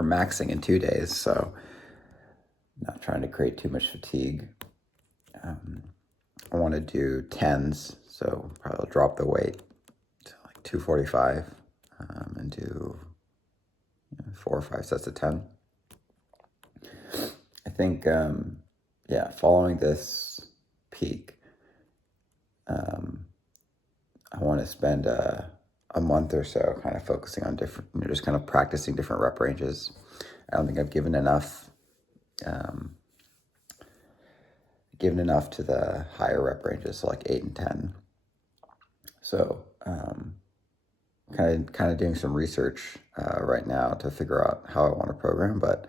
we're maxing in 2 days, so not trying to create too much fatigue. I want to do 10s, so probably drop the weight to like 245 and do 4 or 5 sets of 10. I think, following this peak, I want to spend a month or so kind of focusing on different, just kind of practicing different rep ranges. I don't think I've given enough to the higher rep ranges, so like 8 and 10. So kind of doing some research right now to figure out how I want to program, but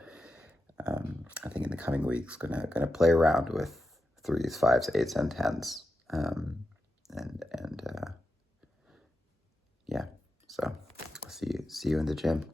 I think in the coming weeks gonna play around with 3s, 5s, 8s, and 10s, yeah. So see you in the gym.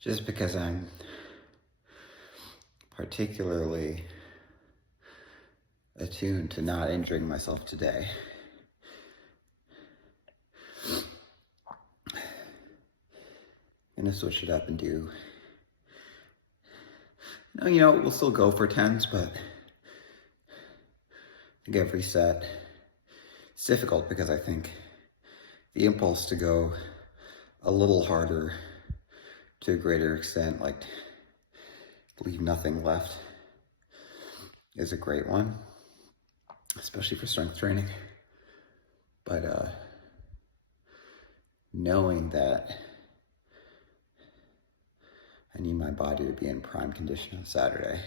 Just because I'm particularly attuned to not injuring myself today, I'm gonna switch it up and do, we'll still go for 10s, but I think every set, it's difficult because I think the impulse to go a little harder to a greater extent, like leave nothing left, is a great one, especially for strength training. But knowing that I need my body to be in prime condition on Saturday,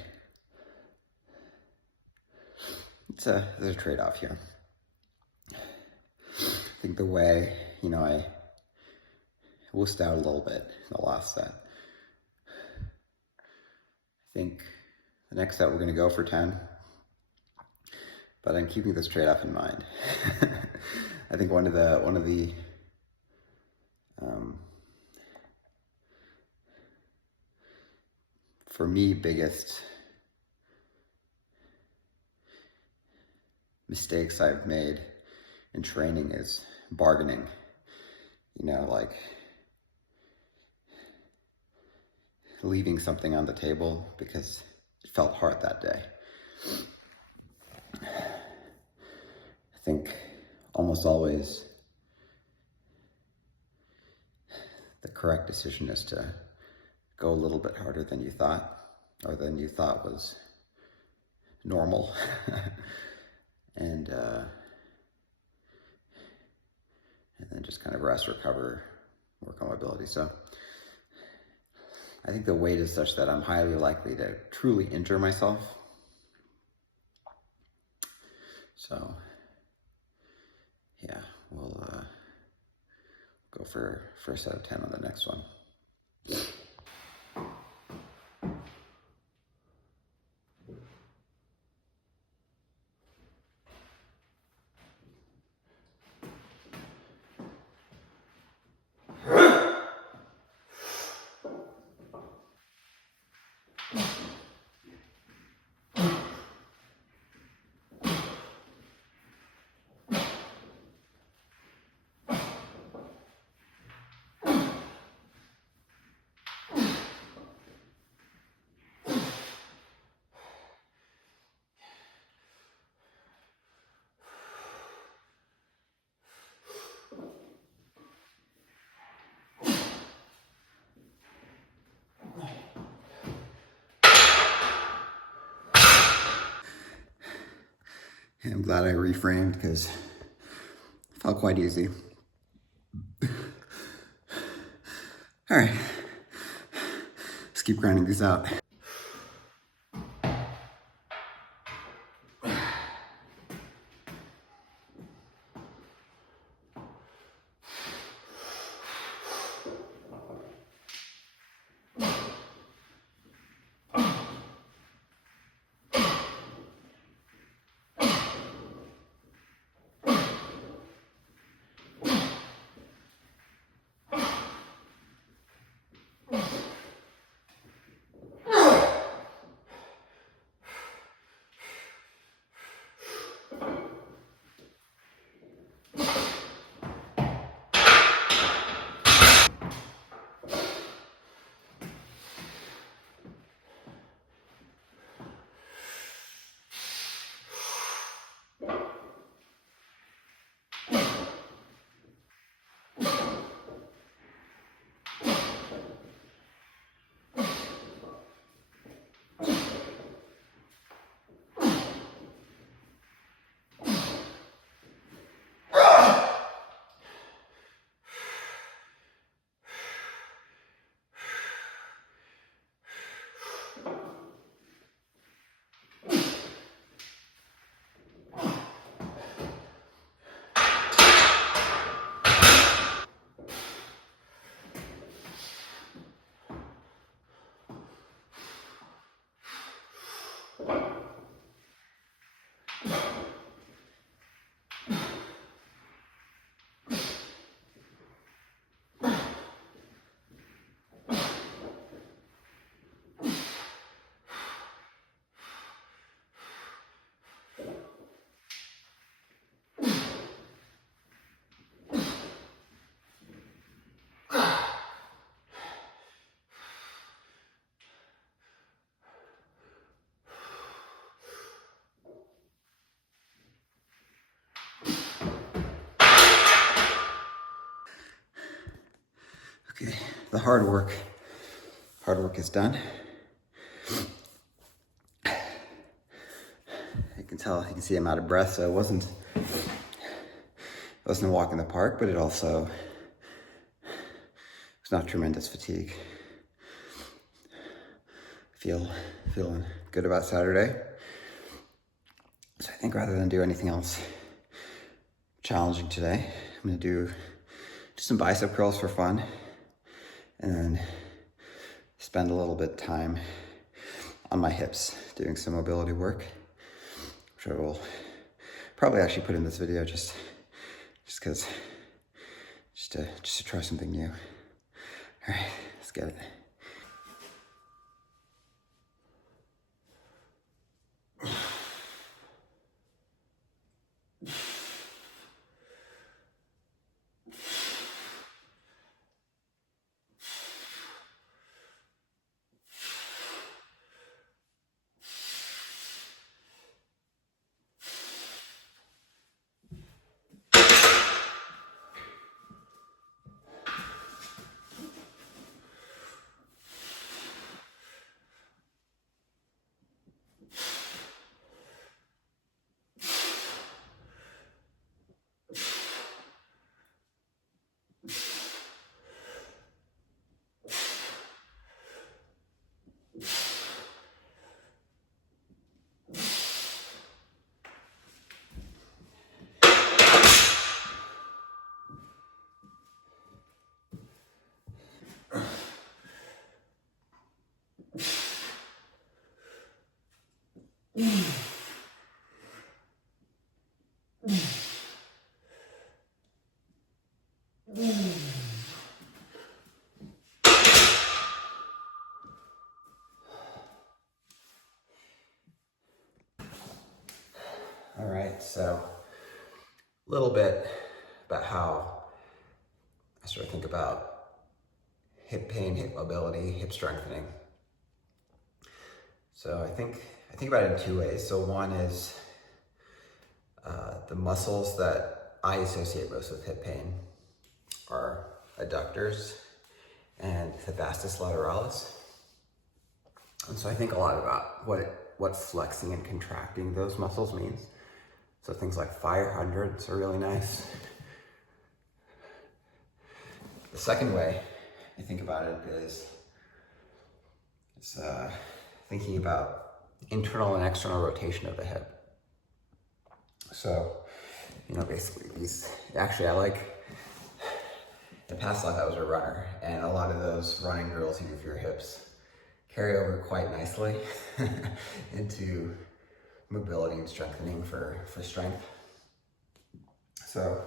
there's a trade-off here. I think the way, I wussed out a little bit in the last set. I think the next set we're going to go for 10, but I'm keeping this trade-off in mind. I think one of the for me, biggest mistakes I've made in training is bargaining. Like leaving something on the table because it felt hard that day. almost always the correct decision is to go a little bit harder than you thought, or than you thought was normal. and then just kind of rest, recover, work on mobility. So I think the weight is such that I'm highly likely to truly injure myself. So yeah, we'll go for a set of 10 on the next one. I'm glad I reframed because it felt quite easy. All right, let's keep grinding these out. Okay, the hard work is done. You can tell, you can see I'm out of breath, so it wasn't a walk in the park, but it also was not tremendous fatigue. Feeling good about Saturday. So I think rather than do anything else challenging today, I'm gonna do just some bicep curls for fun, and then spend a little bit of time on my hips doing some mobility work, which I will probably actually put in this video just to try something new. All right, let's get it. All right, so a little bit about how I sort of think about hip pain, hip mobility, hip strengthening. So I think about it in two ways. So one is the muscles that I associate most with hip pain are adductors and the vastus lateralis. And so I think a lot about what flexing and contracting those muscles means. So things like fire hydrants are really nice. The second way I think about it is thinking about internal and external rotation of the hip. So, basically actually I like, in the past life I was a runner, and a lot of those running drills you do for your hips carry over quite nicely into mobility and strengthening for strength. So,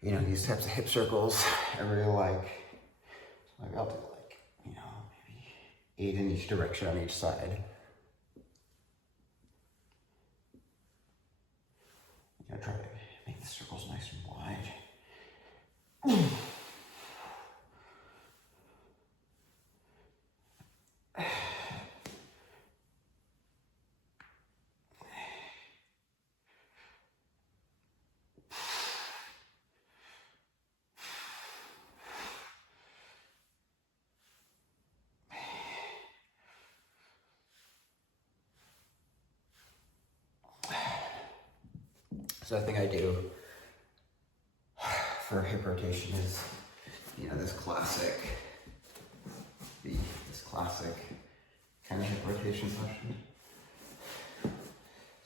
these types of hip circles I really like. Maybe I'll do maybe 8 in each direction on each side. Try to make the circles nice and wide. So the thing I do for hip rotation is, this classic kind of hip rotation session.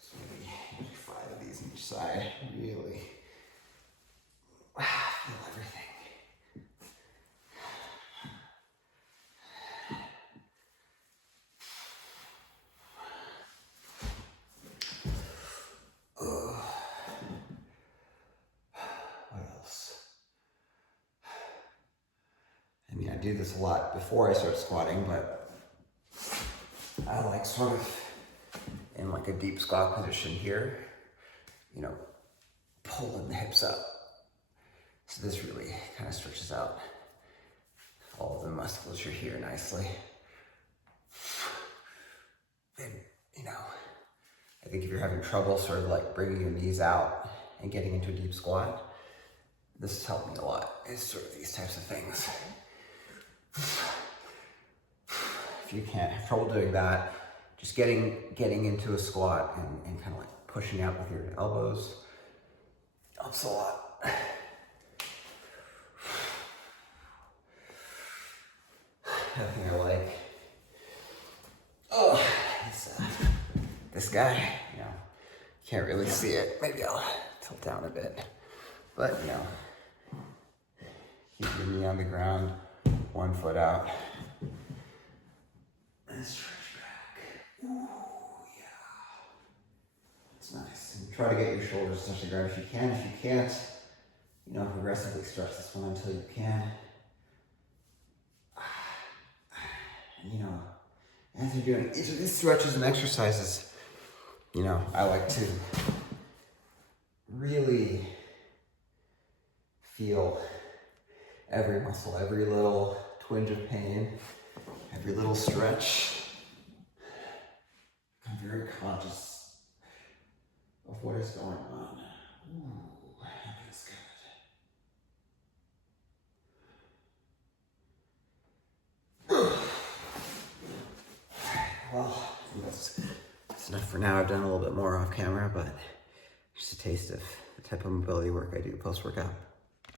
So maybe 5 of these on each side. Really feel everything. I do this a lot before I start squatting, but I like sort of in like a deep squat position here, pulling the hips up. So this really kind of stretches out all of the musculature here nicely. And, I think if you're having trouble sort of like bringing your knees out and getting into a deep squat, this has helped me a lot, is sort of these types of things. If you can't have trouble doing that, just getting into a squat and kind of like pushing out with your elbows helps a lot. Another thing I like, this guy, can't really see it. Maybe I'll tilt down a bit, but keep your knee on the ground, 1 foot out, and stretch back. Ooh, yeah. It's nice. And try to get your shoulders to touch the ground if you can. If you can't, progressively stretch this one until you can. And, as you're doing each of these stretches and exercises, I like to really feel every muscle, every little twinge of pain, every little stretch. I'm very conscious of what is going on. Ooh, that feels good. Well, that's enough for now. I've done a little bit more off camera, but just a taste of the type of mobility work I do post-workout.